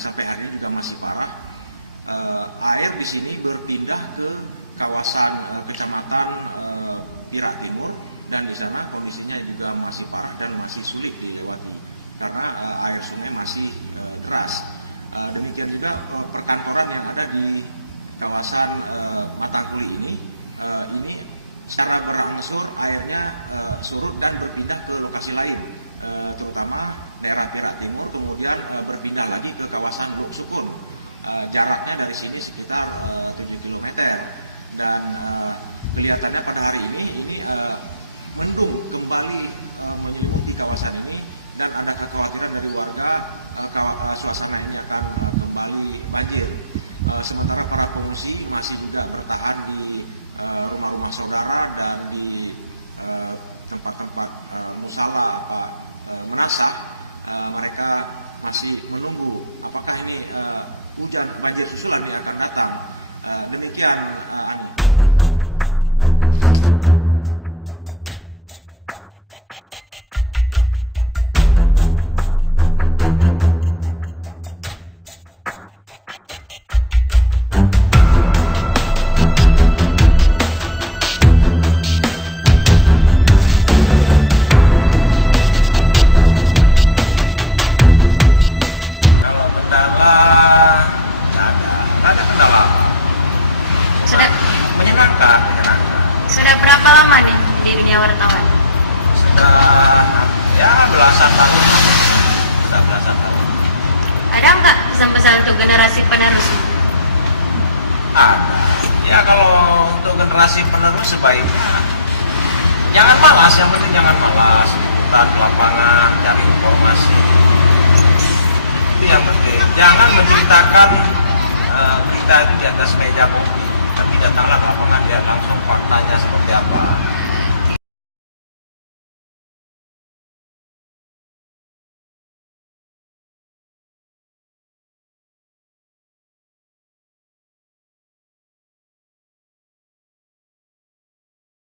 sampai hari ini juga masih parah. Air di sini berpindah ke kawasan kecamatan Pirak Timur, dan di sana kondisinya juga masih parah dan masih sulit dilewati karena air sungai masih deras. Demikian juga perkantoran yang ada di kawasan Matahuli ini secara berangsur airnya surut dan berpindah ke lokasi lain, terutama daerah Pirak Timur, kemudian berpindah lagi ke kawasan Gunung Sukun. Jaraknya dari sini sekitar 7 km, dan kelihatannya pada hari ini mendung kembali menyelimuti kawasan ini, dan ada kekhawatiran dari warga suasana ini akan kembali banjir. Sementara para pengungsi masih juga bertahan di rumah-rumah saudara dan di tempat-tempat musala menasa. Mereka masih menunggu apakah ini hujan banjir susulan yang akan datang. Demikian. Sudah berapa lama nih di dunia wartawan? Sudah belasan tahun. Ada nggak pesan-pesan untuk generasi penerus? Ada. Ya kalau untuk generasi penerus sebaiknya jangan malas, yang penting jangan malas. Turun ke lapangan, cari informasi. Itu yang penting. Jangan menceritakan berita itu di atas meja kopi, tapi datanglah ke lapangan, lihat langsung faktanya seperti apa.